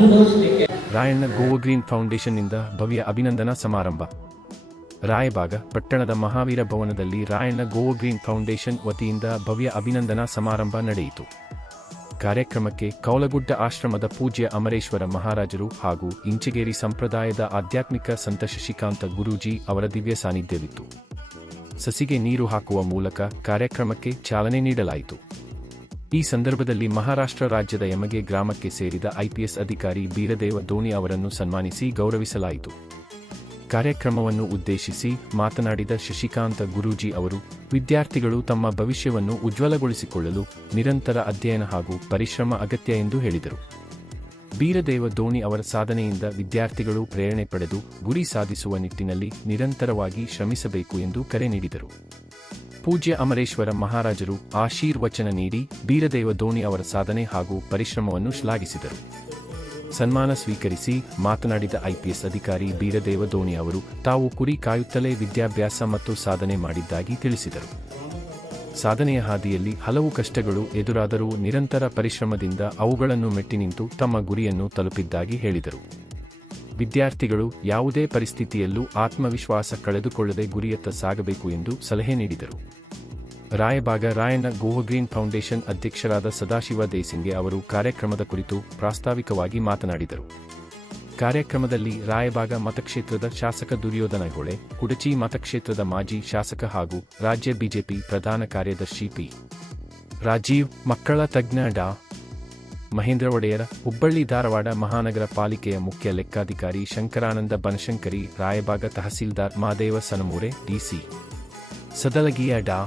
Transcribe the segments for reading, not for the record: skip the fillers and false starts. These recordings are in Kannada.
ಅನುಭವಿಸಲಿಕ್ಕೆ. ರಾಯಣ್ಣ ಗೋವಾ ಗ್ರೀನ್ ಫೌಂಡೇಶನ್ನಿಂದ ಭವ್ಯ ಅಭಿನಂದನಾ ಸಮಾರಂಭ. ರಾಯಬಾಗ ಪಟ್ಟಣದ ಮಹಾವೀರ ಭವನದಲ್ಲಿ ರಾಯಣ್ಣ ಗೋವಾ ಗ್ರೀನ್ ಫೌಂಡೇಶನ್ ವತಿಯಿಂದ ಭವ್ಯ ಅಭಿನಂದನಾ ಸಮಾರಂಭ ನಡೆಯಿತು. ಕಾರ್ಯಕ್ರಮಕ್ಕೆ ಕೌಲಗುಡ್ಡ ಆಶ್ರಮದ ಪೂಜ್ಯ ಅಮರೇಶ್ವರ ಮಹಾರಾಜರು ಹಾಗೂ ಇಂಚಗೇರಿ ಸಂಪ್ರದಾಯದ ಆಧ್ಯಾತ್ಮಿಕ ಸಂತ ಶಶಿಕಾಂತ ಗುರೂಜಿ ಅವರ ದಿವ್ಯ ಸಾನ್ನಿಧ್ಯವಿತ್ತು. ಸಸಿಗೆ ನೀರು ಹಾಕುವ ಮೂಲಕ ಕಾರ್ಯಕ್ರಮಕ್ಕೆ ಚಾಲನೆ ನೀಡಲಾಯಿತು. ಈ ಸಂದರ್ಭದಲ್ಲಿ ಮಹಾರಾಷ್ಟ್ರ ರಾಜ್ಯದ ಯಮಗೆ ಗ್ರಾಮಕ್ಕೆ ಸೇರಿದ IPS ಅಧಿಕಾರಿ ಬೀರದೇವ ದೋಣಿ ಅವರನ್ನು ಸನ್ಮಾನಿಸಿ ಗೌರವಿಸಲಾಯಿತು. ಕಾರ್ಯಕ್ರಮವನ್ನು ಉದ್ದೇಶಿಸಿ ಮಾತನಾಡಿದ ಶಶಿಕಾಂತ ಗುರೂಜಿ ಅವರು, ವಿದ್ಯಾರ್ಥಿಗಳು ತಮ್ಮ ಭವಿಷ್ಯವನ್ನು ಉಜ್ವಲಗೊಳಿಸಿಕೊಳ್ಳಲು ನಿರಂತರ ಅಧ್ಯಯನ ಹಾಗೂ ಪರಿಶ್ರಮ ಅಗತ್ಯ ಎಂದು ಹೇಳಿದರು. ಬೀರದೇವ ದೋಣಿ ಅವರ ಸಾಧನೆಯಿಂದ ವಿದ್ಯಾರ್ಥಿಗಳು ಪ್ರೇರಣೆ ಪಡೆದು ಗುರಿ ಸಾಧಿಸುವ ನಿಟ್ಟಿನಲ್ಲಿ ನಿರಂತರವಾಗಿ ಶ್ರಮಿಸಬೇಕು ಎಂದು ಕರೆ ನೀಡಿದರು. ಪೂಜ್ಯ ಅಮರೇಶ್ವರ ಮಹಾರಾಜರು ಆಶೀರ್ವಚನ ನೀಡಿ ಬೀರದೇವ ದೋಣಿ ಅವರ ಸಾಧನೆ ಹಾಗೂ ಪರಿಶ್ರಮವನ್ನು ಶ್ಲಾಘಿಸಿದರು. ಸನ್ಮಾನ ಸ್ವೀಕರಿಸಿ ಮಾತನಾಡಿದ IPS ಅಧಿಕಾರಿ ಬೀರದೇವ ದೋಣಿ ಅವರು, ತಾವು ಕುರಿ ಕಾಯುತ್ತಲೇ ವಿದ್ಯಾಭ್ಯಾಸ ಮತ್ತು ಸಾಧನೆ ಮಾಡಿದ್ದಾಗಿ ತಿಳಿಸಿದರು. ಸಾಧನೆಯ ಹಾದಿಯಲ್ಲಿ ಹಲವು ಕಷ್ಟಗಳು ಎದುರಾದರೂ ನಿರಂತರ ಪರಿಶ್ರಮದಿಂದ ಅವುಗಳನ್ನು ಮೆಟ್ಟಿ ನಿಂತು ತಮ್ಮ ಗುರಿಯನ್ನು ತಲುಪಿದ್ದಾಗಿ ಹೇಳಿದರು. ವಿದ್ಯಾರ್ಥಿಗಳು ಯಾವುದೇ ಪರಿಸ್ಥಿತಿಯಲ್ಲೂ ಆತ್ಮವಿಶ್ವಾಸ ಕಳೆದುಕೊಳ್ಳದೆ ಗುರಿಯತ್ತ ಸಾಗಬೇಕು ಎಂದು ಸಲಹೆ ನೀಡಿದರು. ರಾಯಬಾಗ ರಾಯಣ್ಣ ಗೋವಾ ಗ್ರೀನ್ ಫೌಂಡೇಶನ್ ಅಧ್ಯಕ್ಷರಾದ ಸದಾಶಿವ ದೇಸಿಂಗೆ ಅವರು ಕಾರ್ಯಕ್ರಮದ ಕುರಿತು ಪ್ರಾಸ್ತಾವಿಕವಾಗಿ ಮಾತನಾಡಿದರು. ಕಾರ್ಯಕ್ರಮದಲ್ಲಿ ರಾಯಬಾಗ ಮತಕ್ಷೇತ್ರದ ಶಾಸಕ ದುರ್ಯೋಧನ ಹೊಳೆ, ಕುಡಚಿ ಮತಕ್ಷೇತ್ರದ ಮಾಜಿ ಶಾಸಕ ಹಾಗೂ ರಾಜ್ಯ ಬಿಜೆಪಿ ಪ್ರಧಾನ ಕಾರ್ಯದರ್ಶಿ ಪಿ. ರಾಜೀವ್, ಮಕ್ಕಳ ತಜ್ಞ ಡಾ. ಮಹೇಂದ್ರ ಒಡೆಯರ, ಹುಬ್ಬಳ್ಳಿ ಧಾರವಾಡ ಮಹಾನಗರ ಪಾಲಿಕೆಯ ಮುಖ್ಯ ಲೆಕ್ಕಾಧಿಕಾರಿ ಶಂಕರಾನಂದ ಬನಶಂಕರಿ, ರಾಯಬಾಗ ತಹಸೀಲ್ದಾರ್ ಮಾದೇವ ಸನಮೂರೆ, DC ಸದಲಗಿಯ ಡಾ.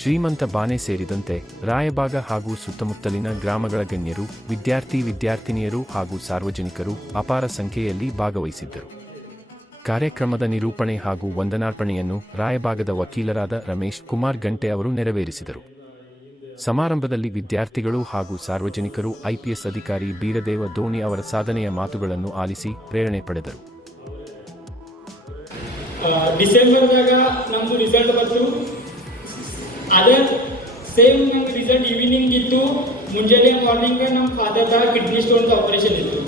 ಶ್ರೀಮಂತ ಬಾನೆ ಸೇರಿದಂತೆ ರಾಯಬಾಗ ಹಾಗೂ ಸುತ್ತಮುತ್ತಲಿನ ಗ್ರಾಮಗಳ ಗಣ್ಯರು, ವಿದ್ಯಾರ್ಥಿನಿಯರು ಹಾಗೂ ಸಾರ್ವಜನಿಕರು ಅಪಾರ ಸಂಖ್ಯೆಯಲ್ಲಿ ಭಾಗವಹಿಸಿದ್ದರು. ಕಾರ್ಯಕ್ರಮದ ನಿರೂಪಣೆ ಹಾಗೂ ವಂದನಾರ್ಪಣೆಯನ್ನು ರಾಯಬಾಗದ ವಕೀಲರಾದ ರಮೇಶ್ ಕುಮಾರ್ ಗಂಟೆ ಅವರು ನೆರವೇರಿಸಿದರು. ಸಮಾರಂಭದಲ್ಲಿ ವಿದ್ಯಾರ್ಥಿಗಳು ಹಾಗೂ ಸಾರ್ವಜನಿಕರು IPS ಅಧಿಕಾರಿ ಬೀರದೇವ ದೋಣಿ ಅವರ ಸಾಧನೆಯ ಮಾತುಗಳನ್ನು ಆಲಿಸಿ ಪ್ರೇರಣೆ ಪಡೆದರು. ಡಿಸೆಂಬರ್ದಾಗ ನಮ್ದು ರಿಸಲ್ಟ್ ಬಂತು. ಅದೇ ಸೇಮ್ ನಮ್ಗೆ ರಿಸಲ್ಟ್ ಈವ್ನಿಂಗ್ ಇತ್ತು. ಮುಂಜಾನೆ ಮಾರ್ನಿಂಗ್ ನಮ್ಮ ಫಾದರ್ದ ಕಿಡ್ನಿ ಸ್ಟೋನ್ದ ಆಪರೇಷನ್ ಇತ್ತು.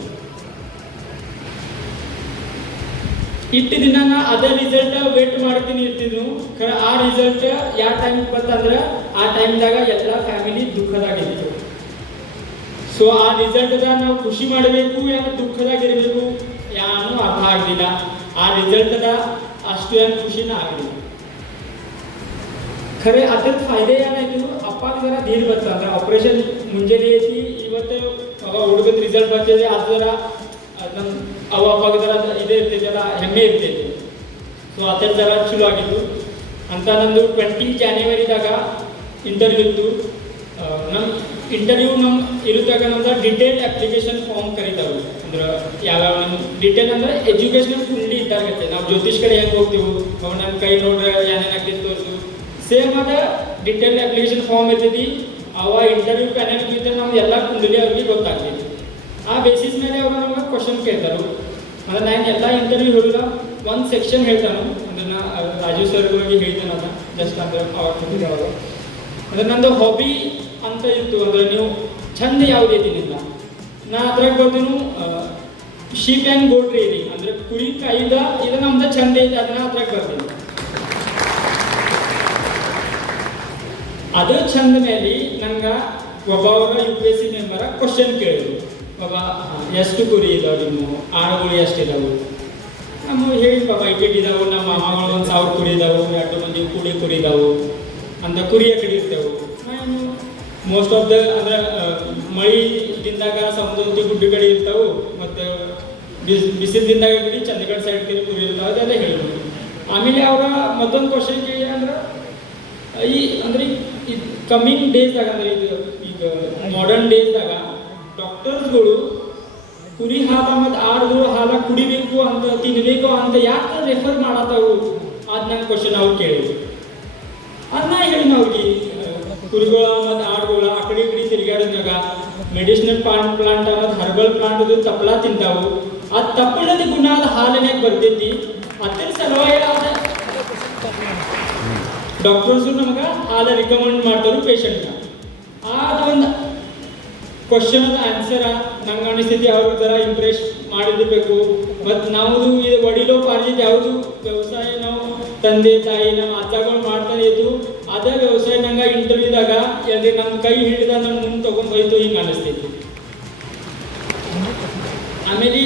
ಇಟ್ಟು ದಿನ ಅದೇ ರಿಸಲ್ಟ್ ವೇಟ್ ಮಾಡ್ತೀನಿ ಇರ್ತಿದ್ನು. ಆ ರಿಸಲ್ಟ್ ಯಾವ ಟೈಮ್ ಬಂತಂದ್ರೆ ಆ ಟೈಮ್ದಾಗ ಎಲ್ಲ ಫ್ಯಾಮಿಲಿ ದುಃಖದಾಗಿತ್ತು. ಸೊ ಆ ರಿಸಲ್ಟ್ದ ನಾವು ಖುಷಿ ಮಾಡಬೇಕು ಯಾವ ದುಃಖದಾಗಿರಬೇಕು ಯಾನು ಅರ್ಥ ಆಗಲಿಲ್ಲ. ಆ ರಿಸಲ್ಟ್ದ ಅಷ್ಟು ಏನು ಖುಷಿನ ಆಗಲಿಲ್ಲ. ಖರೆ ಅದ್ರ ಫಾಯ್ದೆ ಏನಾಯ್ತು, ಅಪ್ಪಾಗ ಜರ ಧೀರ್ ಬರ್ತಂದ್ರೆ ಆಪರೇಷನ್ ಮುಂಜಾನೆ ಐತಿ, ಇವತ್ತು ಹುಡುಗದ ರಿಸಲ್ಟ್ ಬರ್ತಿದೆ, ಅದರ ನಮ್ಮ ಅವ ಅಪ್ಪಾಗ ಜರ ಇದೇ ಇರ್ತೈತಲ್ಲ, ಹೆಮ್ಮೆ ಇರ್ತೈತಿ. ಸೊ ಅದ್ರ ಜರ ಚಲೋ ಆಗಿತ್ತು ಅಂತ. ನಂದು 20 ಜಾನ್ವರಿದಾಗ ಇಂಟರ್ವ್ಯೂ ಇತ್ತು. ನಮ್ಮ ಇಂಟರ್ವ್ಯೂ ಇರುತ್ತಾಗ ನಮ್ದು ಡಿಟೇಲ್ ಅಪ್ಲಿಕೇಶನ್ ಫಾರ್ಮ್ ಕರೀತಾವೆ. ಅಂದ್ರೆ ಯಾವ್ಯಾವ ನಮ್ಮ ಡಿಟೇಲ್ ಅಂದ್ರೆ ಎಜುಕೇಷನ್ ಫುಲ್ಲಿ ಇದ್ದಾಗತ್ತೆ. ನಾವು ಜ್ಯೋತಿಷ್ ಕಡೆ ಹೆಂಗೆ ಹೋಗ್ತೀವಿ, ಅವ್ ನನ್ನ ಕೈ ನೋಡ್ರೆ ಏನೇನಾಗ್ತಿತ್ತು ತೋರಿಸು, ಸೇಮ್ ಅದ ಡಿಟೇಲ್ ಅಪ್ಲಿಕೇಶನ್ ಫಾರ್ಮ್ ಇರ್ತೈತಿ. ಅವ ಇಂಟರ್ವ್ಯೂ ಪ್ಯಾನೆಲ್ ಇದ್ದರೆ ನಾವು ಎಲ್ಲ ಕುಂಡಲಿ ಅವ್ರಿಗೆ ಗೊತ್ತಾಗ್ತೈತಿ. ಆ ಬೇಸಿಸ್ ಮೇಲೆ ಅವರು ನಮಗೆ ಕ್ವಶನ್ ಕೇಳ್ತಾರೆ. ಅಂದ್ರೆ ನಾನು ಎಲ್ಲ ಇಂಟರ್ವ್ಯೂ ಹೇಳಿಲ್ಲ, ಒಂದು ಸೆಕ್ಷನ್ ಹೇಳ್ತಾನು. ಅಂದ್ರೆ ನಾ ರಾಜೀವ್ ಸರ್ಗಳಿಗೆ ಹೇಳ್ತಾನೆ, ಅದ ಜಸ್ಟ್ ಅಂದ್ರೆ ಅವಾಗ ಅಂದ್ರೆ ನಂದು ಹಾಬಿ ಅಂತ ಇತ್ತು. ಅಂದ್ರೆ ನೀವು ಚಂದ ಯಾವುದೈತಿ ನಿಂದ, ನಾ ಅದ್ರಾಗ ಬರ್ತೀನಿ ಶೀಪ್ ಆ್ಯಂಡ್ ಗೋಟ್ ರೇರಿಂಗ್, ಅಂದ್ರೆ ಕುರಿ ಕಾಯ್ದ ಇದು ನಮ್ದು ಚಂದ ಐತಿ, ಅದನ್ನ ಅದ್ರಾಗ ಬರ್ತೀನಿ. ಅದು ಚಂದ ಮೇಲೆ ನಂಗೆ ಒಬ್ಬ UPSC ಮೆಂಬರ ಕ್ವಶನ್ ಕೇಳಿದ್ರು. ಬಾಬಾ ಎಷ್ಟು ಕುರಿ ಇದಾವೆ, ನಿಮ್ಮ ಆಳುಗಳು ಎಷ್ಟಿದಾವೆ? ನಮ್ಮ ಹೇಳಿ ಬಾಬಾ ಇಟ್ಟಿಟ್ಟು ಇದಾವೆ, ನಮ್ಮ ಮಾಮಗಳು 1000 ಕುರಿ ಇದಾವೆ, 2 ಮಂದಿ ಕುರಿ ಇದಾವೆ ಅಂತ. ಕುರಿಯ ಕಡೆ ಇರ್ತೇವೆ ನಾನು ಮೋಸ್ಟ್ ಆಫ್ ದ ಅಂದ್ರೆ ಮಳೆ ದಿನದಾಗ ಸಮುದ್ರ ಗುಡ್ಡ ಕಡೆ ಇರ್ತಾವೆ, ಮತ್ತು ಬಿಸಿಲು ದಿನದಾಗ ಕಡೆ ಚಂಡಗಢ ಸೈಡ್ ಕಡೆ ಕುರಿ ಇರ್ತಾವೆ, ಅದೆಲ್ಲ ಹೇಳಿದ್ರು. ಆಮೇಲೆ ಅವರ ಮತ್ತೊಂದು ಕ್ವಶನ್ ಕೇಳಿ ಅಂದ್ರೆ ಈ ಅಂದ್ರೆ ಕಮ್ಮಿಂಗ್ ಡೇಸ್ದಾಗ ಅಂದ್ರೆ ಈಗ ಮಾಡರ್ನ್ ಡೇಸ್ದಾಗ ಡಾಕ್ಟರ್ಸ್ಗಳು ಕುರಿ ಹಾಲ ಮತ್ತು ಆಡುಗಳು ಹಾಲ ಕುಡಿಬೇಕು ಅಂತ ತಿನ್ನಬೇಕು ಅಂತ ಯಾಕೆ ರೆಫರ್ ಮಾಡತ್ತವು? ಅದು ನನ್ನ ಕ್ವಶನ್ ಅವ್ರು ಕೇಳಿದ್ರು. ಅದನ್ನ ಹೇಳಿನ ಅವ್ರಿಗೆ, ಕುರಿಗಳ ಮತ್ತು ಆಡುಗಳ ಆ ಕಡೆ ಈ ಕಡೆ ತಿರುಗಾಡಿದಾಗ ಮೆಡಿಸಿನಲ್ ಪ್ಲಾಂಟ್ ಮತ್ತು ಹರ್ಬಲ್ ಪ್ಲಾಂಟ್ ಅದು ತಪ್ಪಲ ತಿಂತಾವು. ಆ ತಪ್ಪಲದ ಗುಣ ಅದು ಹಾಲಿನಾಗ ಬರ್ತೈತಿ. ಅದ್ರ ಸಲುವಾಗಿ ಡಾಕ್ಟರ್ಸು ನಮಗೆ ಹಾಲು ರಿಕಮೆಂಡ್ ಮಾಡ್ತಾರೆ ಪೇಷಂಟ್ನ. ಅದು ಒಂದು ಕ್ವಶನ್ ಆನ್ಸರ್ ನಂಗೆ ಅನಿಸ್ತೈತಿ ಅವ್ರಿಗೆ ಜರ ಇಂಪ್ರೆಸ್ ಮಾಡಿರ್ಬೇಕು. ಮತ್ತು ನಾವು ಒಡಿಲೋ ಪಾರ್ಜಿತ್ ಯಾವುದು ವ್ಯವಸಾಯ ನಾವು ತಂದೆ ತಾಯಿ ನಮ್ಮ ಅಜ್ಜಗಳು ಮಾಡ್ತಾನೆ ಇದ್ರು ಅದೇ ವ್ಯವಸಾಯ ನಂಗೆ ಇಂಟರ್ವ್ಯೂದಾಗ ಎಲ್ಲಿ ನಮ್ಮ ಕೈ ಹಿಡಿದ ನಮ್ಮ ಮುಂದೆ ತೊಗೊಂಡು ಹೋಯ್ತು ಹಿಂಗೆ ಅನಿಸ್ತೈತಿ. ಆಮೇಲೆ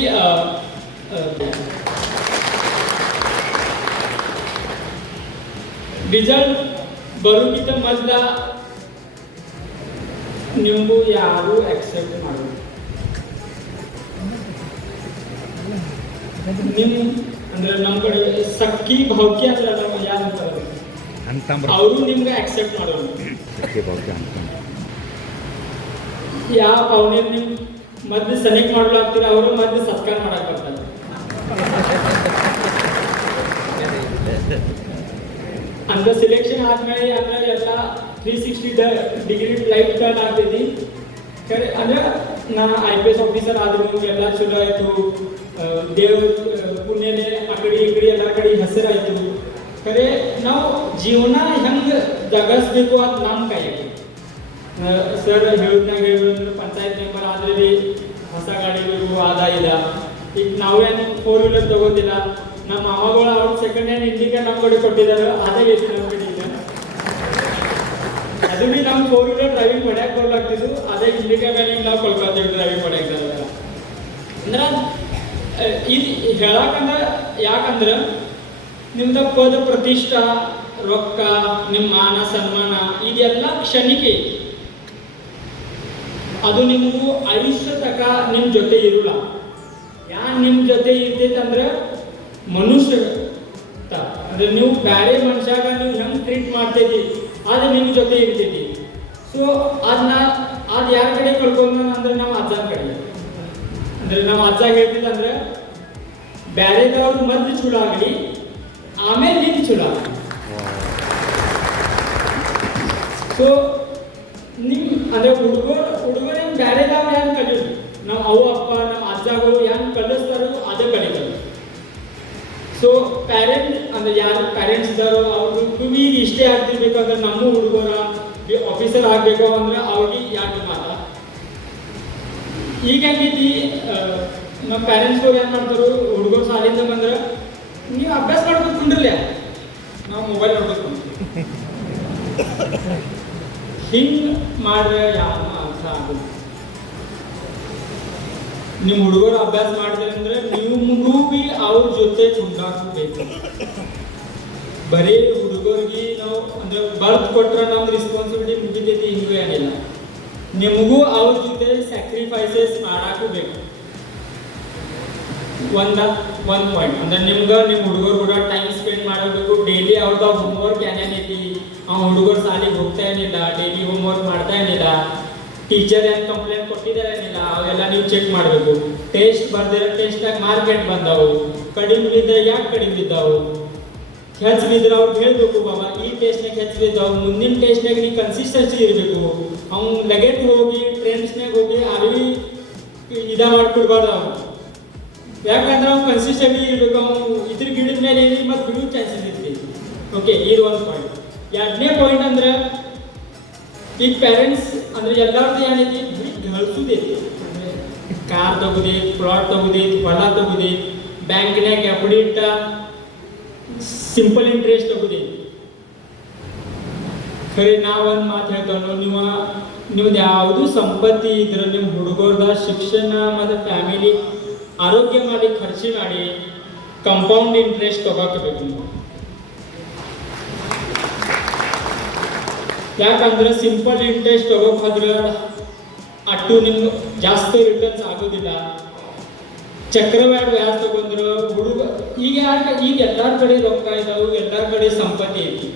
ರಿಸಲ್ಟ್ ಬರೋಕ್ಕಿಂತ ಮೊದಲ ನೀವು ಯಾರು ಅಕ್ಸೆಪ್ಟ್ ಮಾಡೋದು ನಿಮ್ಮ ಅಂದ್ರೆ ನಮ್ಮ ಕಡೆ ಸಕ್ಕಿ ಭೌಕ್ಯ ಅಂದ್ರೆ ನಾವು ಯಾರು ಅವರು ನಿಮ್ಗೆ ಅಕ್ಸೆಪ್ಟ್ ಮಾಡೋದು. ಯಾವ ಅವನೇ ನಿಮ್ ಮದ್ದು ಸೆಲೆಕ್ಟ್ ಮಾಡ್ಲಾಗ್ತೀರ ಅವರು ಮದ್ದು ಸತ್ಕಾರ ಮಾಡಕ್ ಬರ್ತಾರೆ. ಅಂತ ಸೆಲೆಕ್ಷನ್ ಆದ್ಮೇಲೆ ಅಂದ್ರೆ ಎಲ್ಲ 360 ಡಿಗ್ರಿ ಲೈಫ್ ಟರ್ನ್ ಆಗ್ತೈತಿ. ಖರೆ ಅಂದ್ರೆ ನಾ IPS ಆಫೀಸರ್ ಆದ್ರು ಎಲ್ಲ ಚಲೋ ಆಯ್ತು, ದೇವ್ರ ಪುಣ್ಯನೇ ಆ ಕಡೆ ಈ ಕಡೆ ಎಲ್ಲ ಕಡೆ ಹೆಸರಾಯ್ತು. ಖರೆ ನಾವು ಜೀವನ ಹೆಂಗೆ ಜಗಸ್ಬೇಕು ಅಂತ ನಮ್ಮ ಕೈಯಾಗಿ. ಸರ್ ಹೇಳಿದ್ನಾಗ ಪಂಚಾಯತ್ ಮೆಂಬರ್ ಆದ್ರೆ ಹೊಸ ಗಾಡಿ ಬೇಕು ಆದಾಯ ಇಲ್ಲ. ಈಗ ನಾವೇನು 4 ವೀಲರ್ ತಗೋದಿಲ್ಲ, ನಮ್ಮ ಮಾಮಗಳು ಅವ್ರು ಸೆಕೆಂಡ್ ಹ್ಯಾಂಡ್ ಇಂಡಿಕಾ ನಮ್ಮ ಕಡೆ ಕೊಟ್ಟಿದ್ದಾರೆ, ಅದೇ ಎಷ್ಟು ನಮ್ಮ ಕಡೆ ಈಗ. ಅದು ಭೀ ನಾವು 4 ವೀಲರ್ ಡ್ರೈವಿಂಗ್ ಮಾಡ್ಯಾಕೆ ಬರ್ಲಾಗ್ತಿದ್ದು, ಅದೇ ಇಂಡಿಕಾ ಗಾಡಿ ನಾವು ಕೊಲ್ಕತ್ತಾ ಡ್ರೈವಿಂಗ್ ಮಾಡ್ಯಾಕ ಅಂದ್ರೆ ಇದು ಹೇಳಕಂದ್ರೆ ಯಾಕಂದ್ರೆ ನಿಮ್ದ ಪದ ಪ್ರತಿಷ್ಠಾ ರೊಕ್ಕ ನಿಮ್ಮ ಮಾನ ಸನ್ಮಾನ ಇದೆಲ್ಲ ಕ್ಷಣಿಕೆ. ಅದು ನಿಮಗೂ ಆಯುಷ್ಯ ತಕ ನಿಮ್ಮ ಜೊತೆ ಇರಲ್ಲ. ಯಾರು ನಿಮ್ಮ ಜೊತೆ ಇರ್ತೈತೆ ಅಂದ್ರೆ ಮನುಷ್ಯ ಅಂದ್ರೆ ನೀವು ಬೇರೆ ಮನುಷ್ಯಾಗ ನೀವು ಹೆಂಗೆ ಟ್ರೀಟ್ ಮಾಡ್ತೈತಿ ಅದು ನಿಮ್ಮ ಜೊತೆ ಇರ್ತೈತಿ. ಸೊ ಅದು ಯಾರ ಕಡೆ ಕಳ್ಕೊಂಡ ಅಂದ್ರೆ ನಮ್ಮ ಅಜ್ಜನ ಕಡೆ. ಅಂದ್ರೆ ನಮ್ಮ ಅಜ್ಜ ಹೇಳ್ತಿದ್ದ ಅಂದ್ರೆ ಬ್ಯಾರೆದವ್ರ ಮದ್ದು ಚೂಡ ಆಗಲಿ ಆಮೇಲೆ ನಿಂತು ಚೂಡ ಆಗಲಿ. ಸೊ ನಿಮ್ ಅಂದ್ರೆ ಹುಡುಗರು ಹೆಂಗೆ ಬ್ಯಾರೆದವ್ರು ಹೆಂಗೆ ಕಲಿಯೋದು, ನಮ್ಮ ಅವ್ವ ಅಪ್ಪ ನಮ್ಮ ಅಜ್ಜಗಳು ಹೆಂಗೆ ಕಲಿಸ್ತಾರೋ ಅದೇ ಕಲಿತಾರೆ. ಸೊ ಪ್ಯಾರೆಂಟ್ ಅಂದ್ರೆ ಯಾರು ಪ್ಯಾರೆಂಟ್ಸ್ ಇದ್ದಾರೋ ಅವ್ರಿಗೆ ಈಗ ಇಷ್ಟೇ ಆಗ್ತಿರ್ಬೇಕು ಅಂದ್ರೆ ನಮ್ಮ ಹುಡುಗರ ಆಫೀಸರ್ ಆಗಬೇಕು ಅಂದ್ರೆ ಅವ್ರಿಗೆ ಯಾಕೆ ಮಾತ. ಈಗ ಹೆಂಗೈತಿ ನಮ್ಮ ಪ್ಯಾರೆಂಟ್ಸ್ಗಳು ಏನು ಮಾಡ್ತಾರೆ, ಹುಡುಗರು ಶಾಲೆಯಿಂದ ಬಂದ್ರೆ ನೀವು ಅಭ್ಯಾಸ ಮಾಡ್ಬೇಕು ಕುಂಡ್ರಲ್ಲ, ನಾವು ಮೊಬೈಲ್ ನೋಡ್ಬೇಕು ಹಿಂಗೆ ಮಾಡ್ರೆ ಯಾವ ಅರ್ಥ ಆಗುತ್ತೆ. ನಿಮ್ಮ ಹುಡುಗರು ಅಭ್ಯಾಸ ಮಾಡ್ತಾರೆ ಅಂದ್ರೆ ನಿಮಗೂ ಭೀ ಅವ್ರ ಜೊತೆ ಚುಂಡಾಕಬೇಕು. ಬರೀ ಹುಡುಗರಿಗೆ ನಾವು ಅಂದ್ರೆ ಬರ್ತ್ ಕೊಟ್ರೆ ನಮ್ದು ರೆಸ್ಪಾನ್ಸಿಬಿಲಿಟಿ ಮುಗಿತೈತಿ ಹಿಂಗೂ ಏನಿಲ್ಲ. ನಿಮಗೂ ಅವ್ರ ಜೊತೆ ಸ್ಯಾಕ್ರಿಫೈಸಸ್ ಮಾಡಾಕು ಬೇಕು. ಒಂದು ಪಾಯಿಂಟ್ ಅಂದ್ರೆ ನಿಮ್ಗೆ ನಿಮ್ಮ ಹುಡುಗರು ಕೂಡ ಟೈಮ್ ಸ್ಪೆಂಡ್ ಮಾಡಬೇಕು. ಡೈಲಿ ಅವ್ರದ್ದು ಹೋಮ್ವರ್ಕ್ ಏನೇನೈತಿ, ಹುಡುಗರು ಶಾಲೆಗೆ ಹೋಗ್ತಾ ಏನಿಲ್ಲ, ಡೈಲಿ ಹೋಮ್ವರ್ಕ್ ಮಾಡ್ತಾ ಏನಿಲ್ಲ, ಟೀಚರ್ ಏನು ಕಂಪ್ಲೇಂಟ್ ಕೊಟ್ಟಿದ್ದಾರೆ ಏನಿಲ್ಲ ಅವೆಲ್ಲ ನೀವು ಚೆಕ್ ಮಾಡಬೇಕು. ಟೆಸ್ಟ್ ಬರ್ದಿರೋ ಟೆಸ್ಟ್ನಾಗ ಮಾರ್ಕೆಟ್ ಬಂದವು, ಕಡಿಮೆ ಬಿದ್ದರೆ ಯಾಕೆ ಕಡಿಮೆ ಬಿದ್ದಾವು, ಹೆಚ್ಚು ಬಿದ್ದರೆ ಅವ್ರಿಗೆ ಹೇಳ್ಬೇಕು ಬಾಬಾ ಈ ಟೆಸ್ಟ್ನಾಗ ಹೆಚ್ಚು ಬಿದ್ದಾವು, ಮುಂದಿನ ಟೆಸ್ಟ್ನಾಗ ನೀವು ಕನ್ಸಿಸ್ಟೆನ್ಸಿ ಇರಬೇಕು. ಅವ್ನು ಲಗೇಟ್ ಹೋಗಿ ಟ್ರೆಂಡ್ಸ್ನಾಗ ಹೋಗಿ ಅರಿವಿ ಮಾಡ್ಕೊಡ್ಬಾರ್ದು ಅವ್ನು. ಯಾಕಂದ್ರೆ ಅವ್ನು ಕನ್ಸಿಸ್ಟೆಂಟ್ ಇರಬೇಕು. ಅವ್ನು ಇದ್ರ ಗಿಡದ ಮೇಲೆ ಏನಿ ಮತ್ತು ಬಿಡೋ ಚಾನ್ಸಸ್ ಇರ್ತೈತಿ. ಓಕೆ, ಇದು ಒಂದು ಪಾಯಿಂಟ್. ಎರಡನೇ ಪಾಯಿಂಟ್ ಅಂದ್ರೆ ಈಗ ಪೇರೆಂಟ್ಸ್ ಅಂದ್ರೆ ಎಲ್ಲರದ್ದು ಏನೈತಿ ಗಳಿಸೋದೈತಿ. ಅಂದರೆ ಕಾರ್ ತಗೋದೈತಿ, ಪ್ಲಾಟ್ ತಗೋದೈತಿ, ಹೊಲ ತಗೋದೈತಿ, ಬ್ಯಾಂಕ್ನಾಗ ಎಫ್ ಡಿ ಇಟ್ಟ ಸಿಂಪಲ್ ಇಂಟ್ರೆಸ್ಟ್ ತಗೋದೈತಿ. ಖರೆ ನಾವೊಂದು ಮಾತು ಹೇಳ್ತಾನೋ, ನಿಮ್ದು ಯಾವುದು ಸಂಪತ್ತಿ ಇದ್ರೆ ನಿಮ್ಮ ಹುಡುಗರ್ದ ಶಿಕ್ಷಣ ಮತ್ತು ಫ್ಯಾಮಿಲಿ ಆರೋಗ್ಯ ಮಾಡಿ ಖರ್ಚು ಮಾಡಿ ಕಂಪೌಂಡ್ ಇಂಟ್ರೆಸ್ಟ್ ತಗೋಬೇಕು ನೀವು. ಯಾಕಂದ್ರೆ ಸಿಂಪಲ್ ಇಂಟ್ರೆಸ್ಟ್ ತಗೋದ್ರೆ ಅಟ್ಟು ನಿಮ್ಗೆ ಜಾಸ್ತಿ ರಿಟರ್ನ್ಸ್ ಆಗೋದಿಲ್ಲ. ಚಕ್ರವ್ಯಾಡ ವ್ಯಾಸ ತಗೊಂಡ್ರೆ ಹುಡುಗ ಈಗ ಎಲ್ಲರ ಕಡೆ ರೊಕ್ಕ ಇದಾವು, ಎಲ್ಲರ ಕಡೆ ಸಂಪತ್ತಿ ಐತಿ.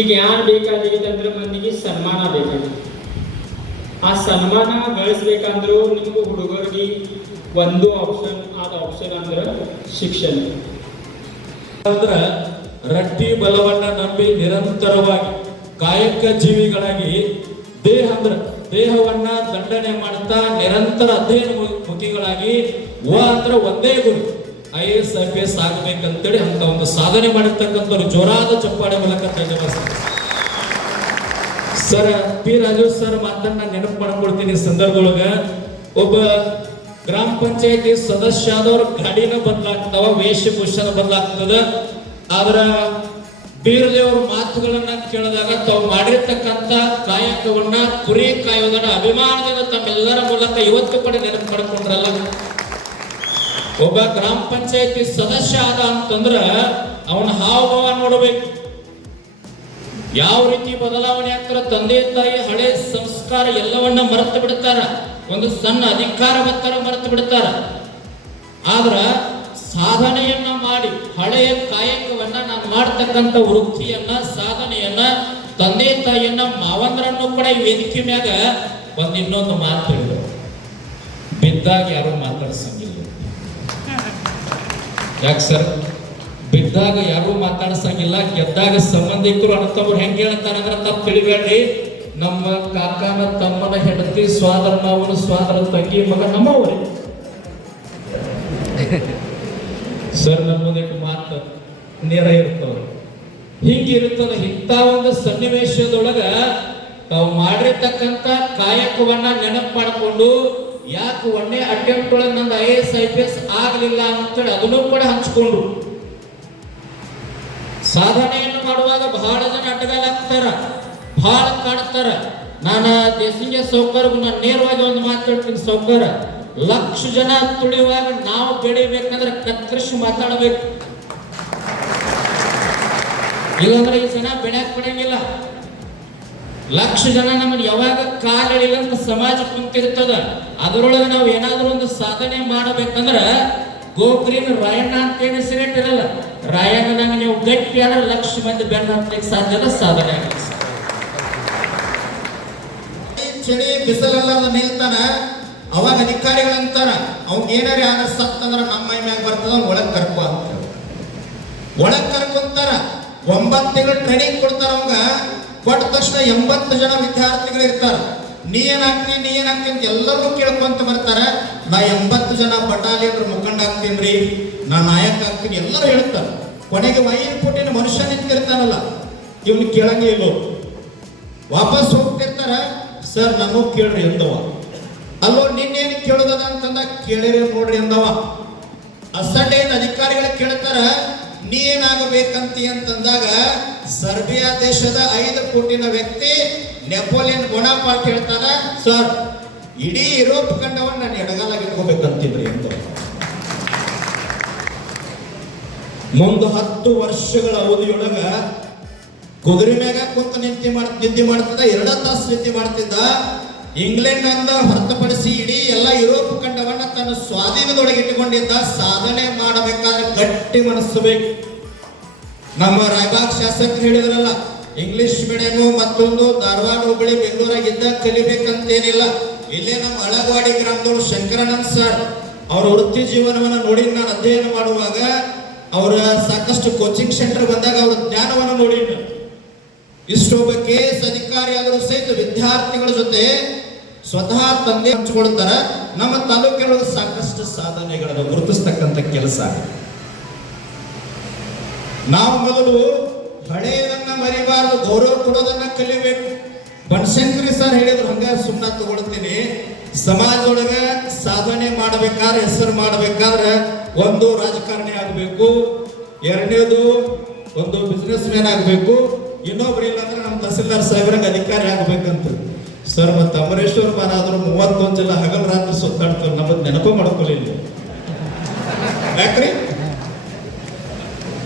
ಈಗ ಯಾರು ಬೇಕಾಗಿದೆ ಅಂದ್ರೆ ಮಂದಿಗೆ ಸನ್ಮಾನ ಬೇಕಾಗಿದೆ. ಆ ಸನ್ಮಾನ ಗಳಿಸ್ಬೇಕಂದ್ರೂ ನಿಮ್ಗೆ ಹುಡುಗರಿಗೆ ಒಂದು ಆಪ್ಷನ್, ಆದ ಆಪ್ಷನ್ ಅಂದ್ರೆ ಶಿಕ್ಷಣ. ಅಂದ್ರೆ ರಟ್ಟಿ ಬಲವನ್ನ ನಂಬಿ ನಿರಂತರವಾಗಿ ಕಾಯಕ ಜೀವಿಗಳಾಗಿ ದೇಹವನ್ನ ದಂಡನೆ ಮಾಡ್ತಾ ನಿರಂತರ ಅಧ್ಯಯನ ಮುಖಿಗಳಾಗಿ ಅಂದ್ರೆ ಒಂದೇ ಗುರಿ IAS IPS ಆಗಬೇಕಂತೇಳಿ ಅಂತ ಒಂದು ಸಾಧನೆ ಮಾಡಿರ್ತಕ್ಕಂಥವ್ರು ಜೋರಾದ ಚಪ್ಪಾಳೆ ಮೂಲಕ ಧನ್ಯವಾದ. ಸರ್ ಪಿ ರಾಜು ಸರ್ ಮಾತನ್ನ ನೆನಪು ಮಾಡ್ಕೊಳ್ತೀನಿ ಈ ಸಂದರ್ಭದೊಳಗ. ಒಬ್ಬ ಗ್ರಾಮ ಪಂಚಾಯತಿ ಸದಸ್ಯ ಆದವ್ರ ಗಾಡಿನ ಬದಲಾಗ್ತಾವ, ವೇಷಭೂಷಣ ಬದಲಾಗ್ತದ. ಆದ್ರ ಬೀರದೇವ್ರ ಮಾತುಗಳನ್ನ ಕೇಳಿದಾಗ ತಾವು ಮಾಡಿರ್ತಕ್ಕಂಥ ಕಾಯಕವನ್ನ, ಕುರಿ ಕಾಯೋದನ್ನ ಅಭಿಮಾನದಿಂದ ತಮ್ಮೆಲ್ಲರ ಮೂಲಕ ಇವತ್ತು ಕೂಡ ನೆನಪು ಮಾಡ್ಕೊಂಡ್ರಲ್ಲ. ಒಬ್ಬ ಗ್ರಾಮ ಪಂಚಾಯತಿ ಸದಸ್ಯ ಆದ ಅಂತಂದ್ರ ಅವನ ಹಾವಭಾವ ನೋಡಬೇಕು. ಯಾವ ರೀತಿ ಬದಲಾವಣೆ ಆಗ್ತಾರ, ತಂದೆ ತಾಯಿ ಹಳೆ ಸಂಸ್ಕಾರ ಎಲ್ಲವನ್ನ ಮರೆತು ಬಿಡ್ತಾರ, ಒಂದು ಸಣ್ಣ ಅಧಿಕಾರ ಬತ್ತರ ಮರೆತು ಬಿಡ್ತಾರ. ಆದ್ರ ಸಾಧನೆಯನ್ನ ಮಾಡಿ ಹಳೆಯ ಕಾಯಕವನ್ನ ನಾನು ಮಾಡ್ತಕ್ಕಂಥ ವೃತ್ತಿಯನ್ನ, ಸಾಧನೆಯನ್ನ, ತಂದೆ ತಾಯಿಯನ್ನ, ಮಾವಂದ್ರನ್ನು ಕೂಡ ಈ ವೇದಿಕೆ ಮ್ಯಾಗ ಇನ್ನೊಂದು ಮಾತು ಹೇಳಿದ್ರು, ಬಿದ್ದಾಗ ಯಾರು ಮಾತಾಡ್ಸಂಗಿಲ್ಲ. ಯಾಕೆ ಸರ್? ಬಿದ್ದಾಗ ಯಾರು ಮಾತಾಡ್ಸಂಗಿಲ್ಲ, ಗೆದ್ದಾಗ ಸಂಬಂಧಿಕರು ಅಣ್ಣತವ್ರು ಹೆಂಗೆ ಹೇಳ್ತಾರ ಅಂದ್ರೆ ತಪ್ಪು ತಿಳಿಬೇಡ್ರಿ. ನಮ್ಮ ಕಾಕನ ತಮ್ಮನ ಹೆಂಡತಿ, ಸ್ವಾದರ ಮಾವನ ಸ್ವಾದರ ತಂಗಿ ಮಗ ನಮ್ಮವರೇ ಸರ್. ನಮ್ಮದಕ್ಕೆ ಮಾತು ನೇರ ಇರ್ತವ, ಹಿಂಗಿರ್ತದ. ಇಂಥ ಒಂದು ಸನ್ನಿವೇಶದೊಳಗ ತಾವು ಮಾಡಿರ್ತಕ್ಕಂಥ ಕಾಯಕವನ್ನ ನೆನಪು ಮಾಡಿಕೊಂಡು, ಯಾಕೆ ಒಂದೇ ಅಟೆಂಪ್ಟ್ ಒಳಗೆ ನಂದು IAS IPS ಆಗಲಿಲ್ಲ ಅಂತೇಳಿ ಅದನ್ನು ಕೂಡ ಹಂಚ್ಕೊಂಡ್ರು. ಸಾಧನೆಯನ್ನು ಮಾಡುವಾಗ ಬಹಳ ಜನ ಅಡ್ಡಗಾಲಾಗ್ತಾರ, ಬಹಳ ಕಾಡ್ತಾರ. ನಾನು ದೇಸಿಂಗ ಸೌಕರ್ಗೂ ನಾನು ನೇರವಾಗಿ ಒಂದು ಮಾತಾಡ್ತೀನಿ. ಸೌಕರ್ಯ ಲಕ್ಷ ಜನ ತುಳಿಯುವಾಗ ನಾವು ಬೆಳಿಬೇಕಂದ್ರೆ ಕತ್ತರಿಸಿ ಮಾತಾಡಬೇಕು, ಇಲ್ಲಾಂದ್ರೆ ಈ ಜನ ಬೆಳೆಯಕ್ ಪಡಂಗಿಲ್ಲ. ಲಕ್ಷ ಜನ ನಮ್ಮನ್ನು ಯಾವಾಗ ಕಾಲಿಲ್ಲ ಅಂತ ಸಮಾಜ ಕುಂತಿರ್ತದ. ಅದರೊಳಗೆ ನಾವು ಏನಾದ್ರೂ ಒಂದು ಸಾಧನೆ ಮಾಡಬೇಕಂದ್ರೆ ಗೋಗ್ರೀನ್ ರಾಯಣ್ಣ ಅಂತ ಏನು ಹೆಸರಿಟ್ಟಿರಲ್ಲ, ರಾಯಣ್ಣನಾಗ ನೀವು ಗಟ್ಟಿ ಆದ್ರೆ ಲಕ್ಷ ಮಂದಿ ಬೆನ್ನು ಹತ್ತಲಿಕ್ಕೆ ಸಾಧ್ಯದ, ಸಾಧನೆ ಆಗಲಿಕ್ಕೆ ಸಾಧ್ಯ. ಚಳಿ ಬಿಸಿಲೆಲ್ಲ ನಿಲ್ತಾನ, ಅವಾಗ ಅಧಿಕಾರಿಗಳಂತಾರ ಅವ್ನ್ ಏನಾರ ಆದ್ರೆ ಸತ್ತಂದ್ರ ನಮ್ಮ ಮೈ ಮ್ಯಾಗ ಬರ್ತದ, ಒಳಗ್ ಕರ್ಕೊ ಅಂತ. ಒಳಗ್ ಕರ್ಕೊಂತಾರ, 9 ತಿಂಗಳು ಟ್ರೈನಿಂಗ್ ಕೊಡ್ತಾರ. ಅವಂಗ ಕೊಟ್ಟ ತಕ್ಷಣ 80 ಜನ ವಿದ್ಯಾರ್ಥಿಗಳು ಇರ್ತಾರ. ನೀ ಏನಾಗ್ತೀನಿ ಅಂತ ಎಲ್ಲರೂ ಕೇಳ್ಕೊಂತ ಬರ್ತಾರ. ನಾ 80 ಜನ ಬಟಾಲಿಯನ್ ಮುಖಂಡ ಆಗ್ತೀನಿ, ನಾ ನಾಯಕ ಆಗ್ತೀನಿ ಎಲ್ಲರೂ ಹೇಳ್ತಾರ. ಕೊನೆಗೆ ವೈರ್ಪುಟ್ಟಿನ ಮನುಷ್ಯ ನಿಂತಿರ್ತಾನಲ್ಲ, ಇವನು ಕೇಳಂಗೆ ಇಲ್ಲೋ. ವಾಪಸ್ ಹೋಗ್ತಿರ್ತಾರ, ಸರ್ ನಮಗೂ ಕೇಳ್ರಿ ಎಂದವ. ಅಲ್ಲೋ ನಿನ್ನೇನು ಕೇಳೋದದ ಅಂತಂದ, ಕೇಳಿರಿ ನೋಡ್ರಿ ಎಂದವ. ಅಸಡ್ಡೆಯಿಂದ ಅಧಿಕಾರಿಗಳು ಕೇಳ್ತಾರ, ನೀ ಏನಾಗಬೇಕಂತಿ ಅಂತಂದಾಗ ಸರ್ಬಿಯಾ ದೇಶದ 5 ಕೋಟಿನ ವ್ಯಕ್ತಿ ನೆಪೋಲಿಯನ್ ಬೋನಾಪಾರ್ಟ್ ಹೇಳ್ತಾರ, ಸರ್ ಇಡೀ ಯುರೋಪ್ ಖಂಡವನ್ನು ನಾನು ಎಡಗಾಲಾಗಿ ಇಟ್ಕೋಬೇಕಂತಿದ್ರಿ ಅಂತ. ಮುಂದೆ 10 ವರ್ಷಗಳ ಅವಧಿಯೊಳಗ ಕುದುರೆ ಮ್ಯಾಗ ಕುಂತ ನಿದ್ದೆ ಮಾಡ್ತಿದ್ದ, 2 ತಾಸು ನಿದ್ದೆ ಮಾಡ್ತಿದ್ದ. ಇಂಗ್ಲೆಂಡ್ ಅಂದ ಹೊರತುಪಡಿಸಿ ಇಡೀ ಎಲ್ಲ ಯುರೋಪ್ ಖಂಡವನ್ನ ತನ್ನ ಸ್ವಾಧೀನದೊಳಗೆ ಇಟ್ಟುಕೊಂಡಿದ್ದ. ಸಾಧನೆ ಮಾಡಬೇಕಾದ್ರೆ ಗಟ್ಟಿ ಮನಸ್ಸು ಬೇಕು. ನಮ್ಮ ರಾಯಬಾಗ್ ಶಾಸಕರು ಹೇಳಿದ್ರಲ್ಲ, ಇಂಗ್ಲಿಷ್ ಮೀಡಿಯಂ ಮತ್ತೊಂದು ಧಾರವಾಡ, ಹುಬ್ಬಳ್ಳಿ, ಬೆಂಗಳೂರಾಗಿದ್ದ ಕಲಿಬೇಕಂತೇನಿಲ್ಲ. ಇಲ್ಲೇ ನಮ್ಮ ಅಳಗವಾಡಿ ಗ್ರಾಮದವರು ಶಂಕರಾನಂದ್ ಸರ್ ಅವರ ವೃತ್ತಿ ಜೀವನವನ್ನು ನೋಡಿ ನಾನು ಅಧ್ಯಯನ ಮಾಡುವಾಗ, ಅವರ ಸಾಕಷ್ಟು ಕೋಚಿಂಗ್ ಸೆಂಟರ್ ಬಂದಾಗ ಅವರ ಜ್ಞಾನವನ್ನು ನೋಡಿ ಇಷ್ಟೊಬ್ಬ KS ಅಧಿಕಾರಿ ಆದರೂ ಸಹಿತ ವಿದ್ಯಾರ್ಥಿಗಳ ಜೊತೆ ಸ್ವತಃ ತಂದೆ ಹಂಚಿಕೊಳ್ತಾರ. ನಮ್ಮ ತಾಲೂಕಿನೊಳಗೆ ಸಾಕಷ್ಟು ಸಾಧನೆಗಳನ್ನು ಗುರುತಿಸ್ತಕ್ಕಂಥ ಕೆಲಸ. ನಾವು ಮೊದಲು ಹಳೆಯದನ್ನ ಮರಿಬಾರದು, ಗೌರವ ಕೊಡೋದನ್ನ ಕಲಿಬೇಕು. ಬನಶಂಕರಿ ಸರ್ ಹೇಳಿದ್ರು, ಹಂಗ ಸುಮ್ಮನೆ ತಗೊಳ್ತೀನಿ. ಸಮಾಜದೊಳಗೆ ಸಾಧನೆ ಮಾಡಬೇಕಾದ್ರೆ, ಹೆಸರು ಮಾಡಬೇಕಾದ್ರೆ ಒಂದು ರಾಜಕಾರಣಿ ಆಗಬೇಕು, ಎರಡನೇದು ಒಂದು ಬಿಸ್ನೆಸ್ ಮ್ಯಾನ್ ಆಗಬೇಕು, ಇನ್ನೊಬ್ರು ಇಲ್ಲಾಂದ್ರೆ ನಮ್ಮ ತಹಸೀಲ್ದಾರ್ ಸಾಹೇಬ್ರಾಗ ಅಧಿಕಾರಿ ಆಗ್ಬೇಕಂತ. ಸರ್ ಮತ್ತೆ ಅಮರೇಶ್ವರ ಮಾನ ಆದ್ರೂ 31 ಜನ ಹಗಲ್ ರಾತ್ರಿ ಸುತ್ತಾಡ್ತಾರೆ, ನಮ್ಮದು ನೆನಪು ಮಾಡ್ಕೊಳ್ಳಿಲ್ಲ. ಯಾಕ್ರಿ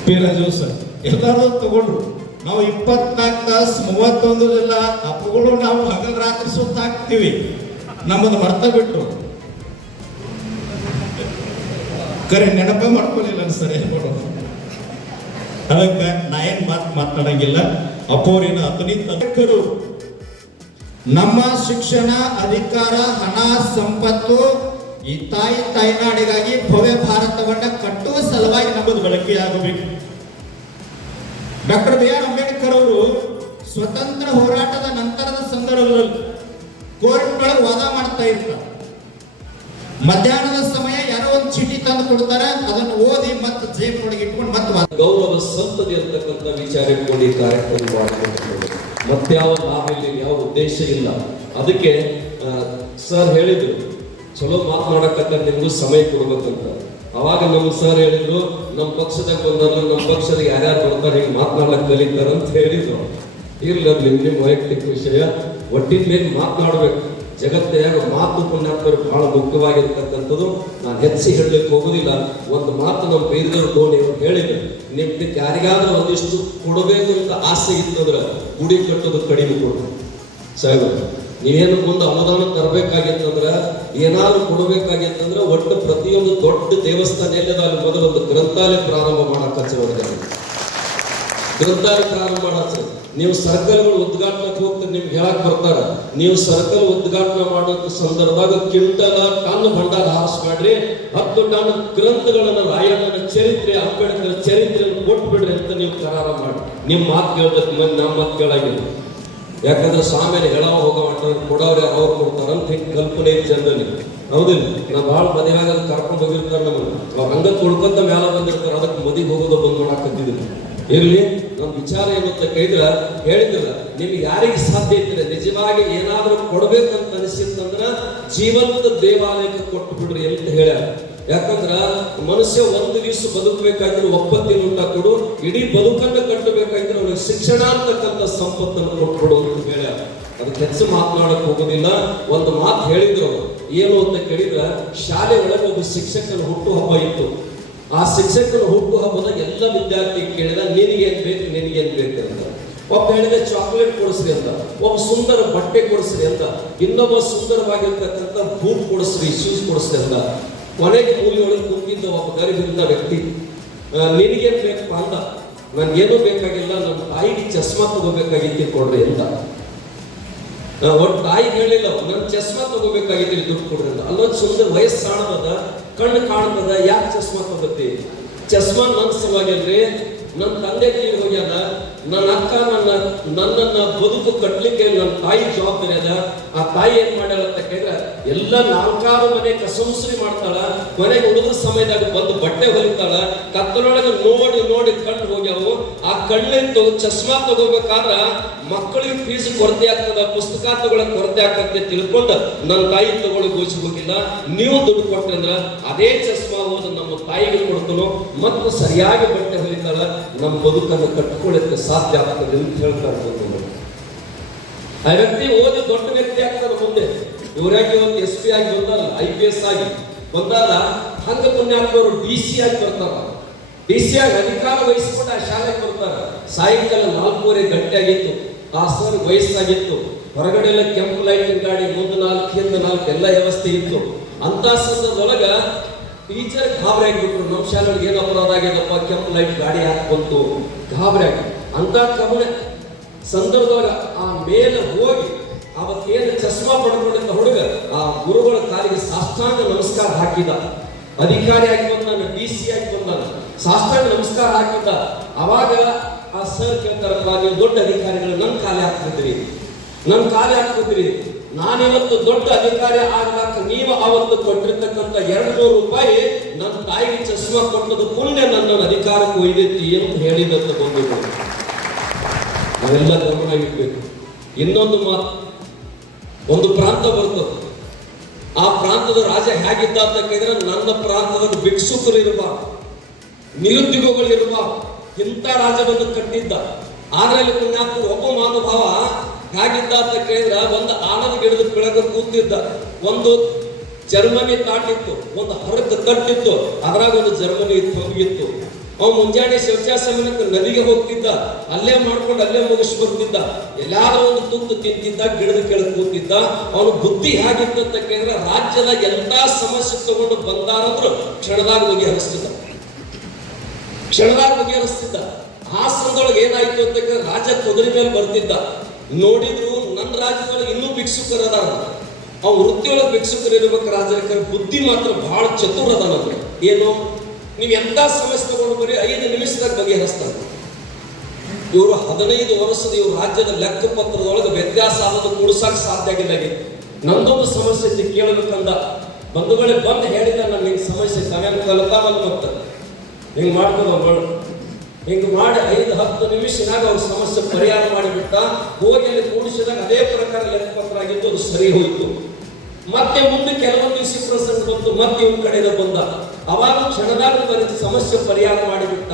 ಪಿ ರಾಜು ಸರ್ ಎಲ್ಲರೂ ತಗೊಂಡ್ರು. ನಾವು 24 ತಾಸು 31 ಜನ ಅಪ್ಪಗಳು ನಾವು ಹಗಲ್ ರಾತ್ರಿ ಸುತ್ತಾಕ್ತಿವಿ, ನಮ್ಮದು ಮರ್ತ ಬಿಟ್ರು. ಕರೆ ನೆನಪ ಮಾಡ್ಕೊಳ್ಳಿಲ್ಲ ಸರ್, ಏನ್ ಮಾಡೋದು? ಅದಕ್ಕೆ ನಾ ಏನ್ ಮಾತನಾಡಂಗಿಲ್ಲ. ಅಪೋರಿನ ಅತನಿತರು ನಮ್ಮ ಶಿಕ್ಷಣ, ಅಧಿಕಾರ, ಹಣ, ಸಂಪತ್ತು ಈ ತಾಯ್ನಾಡಿಗಾಗಿ ಭವ್ಯ ಭಾರತವನ್ನ ಕಟ್ಟುವ ಸಲುವಾಗಿ ನಮ್ಮದು ಬಳಕೆಯಾಗಬೇಕು. ಡಾಕ್ಟರ್ BR ಅಂಬೇಡ್ಕರ್ ಅವರು ಸ್ವತಂತ್ರ ಹೋರಾಟದ ನಂತರದ ಸಂದರ್ಭದಲ್ಲಿ ಕೋರ್ಟ್ ಒಳಗೆ ವಾದ ಮಾಡ್ತಾ ಇರ್ತಾರೆ. ಮಧ್ಯಾಹ್ನದ ಸಮಯ ಯಾರೋ ಒಂದು ಚೀಟಿ ತಂದು ಕೊಡ್ತಾರೆ, ಅದನ್ನು ಓದಿ ಮತ್ತೆ ಜೇಬ್ ಒಳಗೆ ಇಟ್ಕೊಂಡು ಮತ್ತೆ ಗೌರವ ಸಂಪದೆ ಅಂತಕ್ಕಂಥ ವಿಚಾರ ಇಟ್ಕೊಂಡು ಈ ಕಾರ್ಯಕ್ರಮ ಮಾಡಬೇಕು. ಮತ್ಯಾವ ಲಾಭ ಇಲ್ಲ, ಯಾವ ಉದ್ದೇಶ ಇಲ್ಲ. ಅದಕ್ಕೆ ಸರ್ ಹೇಳಿದ್ರು ಚಲೋ ಮಾತನಾಡಕತ್ತ ನಿಮ್ಗೂ ಸಮಯ ಕೊಡ್ಬೇಕಂತ. ಅವಾಗ ನಮ್ಮ ಸರ್ ಹೇಳಿದ್ರು ನಮ್ಮ ಪಕ್ಷದಾಗ ಬಂದಲ್ಲ, ನಮ್ಮ ಪಕ್ಷದ ಯಾರ್ಯಾರು ಬರ್ತಾರೆ ಹಿಂಗೆ ಮಾತನಾಡಕ್ ಕಲಿತಾರ ಅಂತ ಹೇಳಿದ್ರು. ಇರ್ಲಿ, ಅದು ನಿಮ್ಮ ವೈಯಕ್ತಿಕ ವಿಷಯ. ಒಟ್ಟಿನ ಮೇಲೆ ಮಾತನಾಡ್ಬೇಕು. ಜಗತ್ತಿನಾಗ ಮಾತು ಪುಣ್ಯಾತ್ಮರು ಬಹಳ ಮುಖ್ಯವಾಗಿರ್ತಕ್ಕಂಥದ್ದು. ನಾನು ಹೆಚ್ಚಿ ಹೇಳಲಿಕ್ಕೆ ಹೋಗೋದಿಲ್ಲ. ಒಂದು ಮಾತು ನಮ್ಮ ಬೀರ್ಗರ್ ಧೋನಿ ಅವರು ಹೇಳಿದ್ರು, ನಿಮ್ಗೆ ಯಾರಿಗಾದ್ರೂ ಒಂದಿಷ್ಟು ಕೊಡಬೇಕು ಅಂತ ಆಸೆ ಇತ್ತಂದ್ರೆ ಗುಡಿ ಕಟ್ಟೋದು ಕಡಿಮೆ ಕೊಡು ಸಾಹೇಬ್. ನೀವೇನು ಮುಂದೆ ಅನುದಾನ ತರಬೇಕಾಗಿತ್ತಂದ್ರೆ, ಏನಾದ್ರು ಕೊಡಬೇಕಾಗಿತ್ತಂದ್ರೆ ಒಟ್ಟು ಪ್ರತಿಯೊಂದು ದೊಡ್ಡ ದೇವಸ್ಥಾನ ಎಲ್ಲದ ಅಲ್ಲಿ ಮೊದಲು ಒಂದು ಗ್ರಂಥಾಲಯ ಪ್ರಾರಂಭ ಮಾಡಕ್ಕೆ ಹಚ್ಚೋದ್ರೆ, ಗ್ರಂಥಾಲಯ ಪ್ರಾರಂಭ ಮಾಡಕ್ಕೆ. ನೀವು ಸರ್ಕಲ್ಗಳು ಉದ್ಘಾಟನೆಗೆ ಹೋಗ್ತಾರೆ, ನಿಮ್ಗೆ ಹೇಳಕ್ ಬರ್ತಾರ. ನೀವು ಸರ್ಕಲ್ ಉದ್ಘಾಟನೆ ಮಾಡೋ ಸಂದರ್ಭದಾಗ ಕ್ವಿಂಟಲ್ ಟನ್ ಭಂಡಾರ ಹಾರಿಸ್ಬೇಡ್ರಿ, 10 ಟನ್ ಗ್ರಂಥಗಳನ್ನ ರಾಯಣ್ಣನ ಚರಿತ್ರೆ, ಅಂಬೇಡ್ಕರ್ ಚರಿತ್ರೆಯನ್ನು ಕೊಟ್ಬಿಡ್ರಿ ಅಂತ ನೀವು ಕರಾರ ಮಾಡಿ. ನಿಮ್ಮ ಮಾತು ಕೇಳ್ಬೇಕು, ಮಂದಿ ನಮ್ಮ ಮಾತು ಕೇಳಾಗಿಲ್ಲ. ಯಾಕಂದ್ರೆ ಸ್ವಾಮಿಯಲ್ಲಿ ಹೇಳೋ ಹೋಗೋ ಕೊಡೋರು ಯಾರು ಅವ್ರು ಕೊಡ್ತಾರ ಅಂತ ಹಿಂಗೆ ಕಲ್ಪನೆ ಜನರಲ್ಲಿ. ಹೌದಿಲ್ಲ? ನಾವು ಭಾಳ ಮದುವೆಯಾಗ ಕರ್ಕೊಂಡು ಹೋಗಿರ್ತಾರೆ ನಮ್ಮನ್ನು. ಅವ್ರು ಹಂಗ ಕೊಡ್ಕೊಂತ ಮೇಲೆ ಬಂದಿರ್ತಾರೆ, ಅದಕ್ಕೆ ಮದುವೆ ಹೋಗೋದು ಬಂದ್ ಮಾಡಾಕತ್ತಿದ್ರು. ಇರ್ಲಿ, ನಮ್ಮ ವಿಚಾರ ಏನು ಅಂತ ಕೇಳಿದ್ರೆ ಹೇಳಿದ್ರಲ್ಲ, ನಿಮ್ಗೆ ಯಾರಿಗೆ ಸಾಧ್ಯ ಇದ್ರೆ ನಿಜವಾಗಿ ಏನಾದ್ರೂ ಕೊಡ್ಬೇಕಂತ ಅನಿಸಿತ್ತಂದ್ರ ಜೀವಂತ ದೇವಾಲಯಕ್ಕೆ ಕೊಟ್ಟು ಬಿಡ್ರಿ ಅಂತ ಹೇಳ್ಯಾರ. ಯಾಕಂದ್ರ ಮನುಷ್ಯ ಒಂದು ದಿವಸ ಬದುಕಬೇಕಾದ್ರೆ ಒಪ್ಪತ್ತಿನ ಊಟ ಕೊಡು, ಇಡೀ ಬದುಕನ್ನು ಕಟ್ಟಬೇಕಾದ್ರೆ ಅವನಿಗೆ ಶಿಕ್ಷಣ ಅಂತಕ್ಕಂಥ ಸಂಪತ್ತನ್ನು ಕೊಟ್ಬಿಡು ಅಂತ ಹೇಳ್ಯಾರ. ಅದಕ್ಕೆ ಹೆಚ್ಚು ಮಾತನಾಡಕ್ ಹೋಗೋದಿಲ್ಲ. ಒಂದು ಮಾತು ಹೇಳಿದ್ರು ಅವರು, ಏನು ಅಂತ ಕೇಳಿದ್ರ, ಶಾಲೆ ಒಳಗೆ ಒಬ್ಬ ಶಿಕ್ಷಕನ ಹುಟ್ಟು ಹಬ್ಬ ಇತ್ತು. ಆ ಶಿಕ್ಷಕನ ಹುಟ್ಟು ಹಬ್ಬದಾಗ ಎಲ್ಲ ವಿದ್ಯಾರ್ಥಿ ಕೇಳಿದ, ನಿನಗೇನ್ ಬೇಕು ನಿನಗೇನ್ ಬೇಕು ಅಂತ. ಒಬ್ಬ ಹೇಳಿದ ಚಾಕ್ಲೇಟ್ ಕೊಡಿಸ್ರಿ ಅಂತ, ಒಬ್ಬ ಸುಂದರ ಬಟ್ಟೆ ಕೊಡಿಸ್ರಿ ಅಂತ, ಇನ್ನೊಬ್ಬ ಸುಂದರವಾಗಿರ್ತಕ್ಕಂಥ ಬೂಟ್ ಕೊಡಿಸ್ರಿ, ಶೂಸ್ ಕೊಡಿಸ್ರಿ ಅಂತ. ಕೊನೆಗೆ ಮೂಲೆಯೊಳಗೆ ಕುಂತಿದ್ದ ಒಬ್ಬ ಗರೀಬಿದ್ದ ವ್ಯಕ್ತಿ, ನಿನಗೇನ್ ಬೇಕಪ್ಪ ಅಂದ. ನನ್ಗೇನೂ ಬೇಕಾಗಿಲ್ಲ, ನನ್ನ ತಾಯಿಗೆ ಚಸ್ಮಾ ತಗೋಬೇಕಾಗಿತ್ತು ಕೊಡ್ರಿ ಅಂತ. ಒಟ್ಟು ತಾಯಿ ಹೇಳಿಲ್ಲ, ನನ್ನ ಚಸ್ಮಾ ತಗೋಬೇಕಾಗಿತ್ತು, ದುಡ್ಡು ಕೊಡ್ರಿ ಅಂತ. ಅಲ್ಲೊಂದು ಸುಂದರ ವಯಸ್ಸು ಕಾಣದ, ಕಣ್ಣು ಕಾಣ್ತದ, ಯಾಕೆ ಚಸ್ಮಾ ತಗೋತಿ? ಚಸ್ಮಾ ನನ್ನ ಸಲುವಾಗಿಲ್ರಿ, ನನ್ನ ತಂದೆ ತೀರಿ ಹೋಗ್ಯಾನ, ನನ್ನ ಅಕ್ಕ ನನ್ನನ್ನ ಬದುಕು ಕಟ್ಲಿಕ್ಕೆ ನನ್ನ ತಾಯಿ ಜವಾಬ್ದಾರಿ ಅದ. ಆ ತಾಯಿ ಏನ್ ಮಾಡ್ಯಾಳ ಅಂತ ಕೇಳಿದ್ರೆ, ಎಲ್ಲ 4 ಮನೆ ಕಸಂಸ್ರಿ ಮಾಡ್ತಾಳ, ಮನೆಗೆ ಉಳಿದ ಸಮಯದಾಗ ಬಂದು ಬಟ್ಟೆ ಹೊಲಿತಾಳ. ಕತ್ತಲೊಳಗೆ ನೋಡಿ ನೋಡಿ ಕಣ್ಣು ಹೋಗ್ಯಾವು. ಆ ಕಣ್ಣಿಂದ ಚಸ್ಮಾ ತಗೋಬೇಕಾದ್ರ ಮಕ್ಕಳಿಗೆ ಫೀಸ್ ಕೊರತೆ ಆಗ್ತದ, ಪುಸ್ತಕ ತಗೊಳಕ್ ಕೊರತೆ ಆಗ್ತದೆ ತಿಳ್ಕೊಂಡು ನನ್ನ ತಾಯಿ ತಗೊಳ್ಳಿ ಗೋಚಿ ಹೋಗಿಲ್ಲ. ನೀವು ದುಡ್ಡು ಕೊಟ್ರಿ ಅಂದ್ರ ಅದೇ ಚಸ್ಮಾ ಹೋದ ನಮ್ಮ ತಾಯಿಗೆ ಕೊಡ್ತನೋ ಮತ್ತು ಸರಿಯಾಗಿ ಬಟ್ಟೆ ಹೊಲಿತಾಳ, ನಮ್ಮ ಬದುಕನ್ನು ಕಟ್ಕೊಳ್ಳಕ್ಕೆ ಸಾಧ್ಯ ಆಗ್ತದೆ ಅಂತ ಹೇಳ್ತಾರೆ. ಆ ವ್ಯಕ್ತಿ ಓದಿ ದೊಡ್ಡ ವ್ಯಕ್ತಿ ಆಗ್ತಾನೆ ಮುಂದೆ. ಇವರಾಗಿ ಒಂದು SP ಆಗಿ ಬಂದಾರ, IPS ಆಗಿ ಬಂದಾರ. ಹಂಗ ಪುಣ್ಯಾತ್ಮರು DC ಆಗಿ ಬರ್ತಾರ. DC ಆಗಿ ಅಧಿಕಾರ ವಹಿಸ್ಕೊಂಡು ಆ ಶಾಲೆಗೆ ಬರ್ತಾರ. ಸಾಯಂಕಾಲ 4:30 ಗಂಟೆ ಆಗಿತ್ತು. ಆ ಸರ್ ವಯಸ್ಸಾಗಿತ್ತು. ಹೊರಗಡೆ ಎಲ್ಲ ಕೆಂಪು ಲೈಟಿನ ಗಾಡಿ, ಮುಂದೆ 4 ಹಿಂದೆ 4 ಎಲ್ಲ ವ್ಯವಸ್ಥೆ ಇತ್ತು. ಅಂತ ಸಂದರ್ಭದೊಳಗ ಟೀಚರ್ ಗಾಬರಿ ಆಗಿಬಿಟ್ರು. ನಮ್ಮ ಶಾಲೆಗೆ ಏನು ಅಪರಾಧ ಆಗ್ಯದಪ್ಪ, ಕೆಂಪು ಲೈಟ್ ಗಾಡಿ ಹಾಕಿ ಬಂತು, ಗಾಬರಿ ಆಗಿ. ಅಂತ ಕಮನೆ ಸಂದರ್ಭದೊಳಗ ಆ ಮೇಲೆ ಹೋಗಿ ಅವತ್ತೇನು ಚಸ್ಮಾ ಪಡ್ಕೊಂಡಿದ್ದ ಹುಡುಗ ಆ ಗುರುಗಳ ಕಾಲಿಗೆ ಸಾಷ್ಟಾಂಗ ನಮಸ್ಕಾರ ಹಾಕಿದ. ಅಧಿಕಾರಿ ಆಗಿ ಬಂದಾನ, DC ಆಗಿ ಬಂದಾನ, ಸಾಷ್ಟಾಂಗ ನಮಸ್ಕಾರ ಹಾಕಿದ್ದ. ಅವಾಗ ಆ ಸರ್ ಕೇಳ್ತಾರಪ್ಪ, ನೀವು ದೊಡ್ಡ ಅಧಿಕಾರಿಗಳು ನನ್ನ ಕಾಲೇ ಹಾಕ್ತಿದ್ರಿ, ನನ್ನ ಕಾಲೇ ಹಾಕ್ತಿದ್ರಿ. ನಾನಿವತ್ತು ದೊಡ್ಡ ಅಧಿಕಾರಿ ಆಗ್ಲಾಕ ನೀವು ಅವತ್ತು ಕೊಟ್ಟಿರ್ತಕ್ಕಂಥ 200 ರೂಪಾಯಿ ನನ್ನ ತಾಯಿಗೆ ಚಸ್ಮಾ ಕೊಟ್ಟದ್ದು ಪುಣ್ಯ ನನ್ನ ಅಧಿಕಾರಕ್ಕೆ ಒಯ್ದೈತಿ ಅಂತ ಹೇಳಿದಂತ ಬಂದಿದ್ರು. ನಾವೆಲ್ಲ ಗಮನ ಇಡ್ಬೇಕು. ಇನ್ನೊಂದು ಮಾತು, ಒಂದು ಪ್ರಾಂತ ಬರ್ತದೆ. ಆ ಪ್ರಾಂತದ ರಾಜ ಹೇಗಿದ್ದ ಅಂತ ಕೇಳಿದ್ರೆ, ನನ್ನ ಪ್ರಾಂತದ ಭಿಕ್ಷುಕರು ಇರಬಾರ್ದು, ನಿರುದ್ಯೋಗಿಗಳು ಇರಬಾರ್ದು, ಇಂಥ ರಾಜ ಬಂದು ಕಟ್ಟಿದ್ದ. ಆದ್ರೆ ಅಲ್ಲಿ ಪುಣ್ಯಾತ್ಮರು ಒಬ್ಬ ಮಹಾನುಭಾವ ಹೇಗಿದ್ದ ಅಂತ ಕೇಳಿದ್ರೆ, ಒಂದು ಆನದ ಗಿಡದ ಕೆಳಗೆ ಕೂತಿದ್ದ. ಒಂದು ಜರ್ಮನಿ ತಾಟಿತ್ತು, ಒಂದು ಹರಕ ತಟ್ಟಿತ್ತು, ಅದ್ರಾಗ ಒಂದು ಜರ್ಮನಿ ಇತ್ತು. ಅವನು ಮುಂಜಾನೆ ಶೌಚಾಸನಕ್ಕೆ ನದಿಗೆ ಹೋಗ್ತಿದ್ದ, ಅಲ್ಲೇ ಮಾಡ್ಕೊಂಡು ಅಲ್ಲೇ ಮುಗಿಸಿ ಬರ್ತಿದ್ದ. ಎಲ್ಲಾದ್ರೂ ಒಂದು ತುತ್ತು ತಿಂತಿದ್ದ, ಗಿಡದ ಕೆಳಗೆ ಕೂತಿದ್ದ. ಅವನು ಬುದ್ಧಿ ಹೇಗಿತ್ತು ಅಂತ ಕೇಳಿದ್ರೆ, ರಾಜ್ಯದ ಎಲ್ಲಾ ಸಮಸ್ಯೆ ತಗೊಂಡು ಬಂದಾರಂದ್ರು ಕ್ಷಣದಾಗ ಬಗೆಹರಿಸ್ತಿದ್ದ, ಕ್ಷಣದಾಗ ಬಗೆಹರಿಸ್ತಿದ್ದ. ಆ ಸಂದೊಳಗೆ ಏನಾಯ್ತು ಅಂತ ಕೇಳಿದ್ರೆ, ರಾಜ ಕುದುರೆ ಮೇಲೆ ಬರ್ತಿದ್ದ. ನೋಡಿದ್ರು ನನ್ನ ರಾಜ್ಯದೊಳಗೆ ಇನ್ನೂ ಭಿಕ್ಷುಕರು ಅದಾರ. ಅವ್ನು ವೃತ್ತಿಯೊಳಗೆ ಭಿಕ್ಷುಕರು ಇರ್ಬೇಕು ರಾಜರ, ಬುದ್ಧಿ ಮಾತ್ರ ಬಹಳ ಚತುರ ಅದ. ನಮಗೆ ಏನು, ನೀವು ಎಂತ ಸಮಸ್ಯೆ ತಗೊಂಡು ಬರೀ 5 ನಿಮಿಷದಾಗ ಬಗೆಹರಿಸ್ತಾರೆ. ಇವರು 15 ವರ್ಷದ ಇವ್ರ ರಾಜ್ಯದ ಲೆಕ್ಕ ಪತ್ರದೊಳಗೆ ವ್ಯತ್ಯಾಸ ಆದದ್ದು ಕೂಡಿಸಕ್ ಸಾಧ್ಯ ಆಗಿಲ್ಲ. ನಂದೊಂದು ಸಮಸ್ಯೆ ಐತಿ ಕೇಳಬೇಕಂದ ಬಂಧುಗಳೇ ಬಂದು ಹೇಳಿದ, ನಾನು ಹಿಂಗೆ ಸಮಸ್ಯೆ ತಾವೇನು ಕಲಿತಾವಲ್ಲ, ಮತ್ತೆ ಹಿಂಗೆ ಮಾಡ್ಕೊಂಡು ಹಿಂಗೆ ಮಾಡಿ 5-10 ನಿಮಿಷನಾಗ ಅವ್ರ ಸಮಸ್ಯೆ ಪರಿಹಾರ ಮಾಡಿಬಿಟ್ಟ. ಹೋಗಿ ಅಲ್ಲಿ ಕೂಡಿಸಿದಾಗ ಅದೇ ಪ್ರಕಾರ ಲೆಕ್ಕಪತ್ರ ಆಗಿತ್ತು, ಅದು ಸರಿ ಹೋಯ್ತು. ಮತ್ತೆ ಮುಂದೆ ಕೆಲವೊಂದು ದಿವಸ ಪ್ರಸಂಗ ಬಂತು, ಮತ್ತೆ ಇವ್ನ ಕಡೆಯಿಂದ ಬಂದ. ಅವಾಗ ಕ್ಷಣದಾಗ ಸಮಸ್ಯೆ ಪರಿಹಾರ ಮಾಡಿಬಿಟ್ಟ.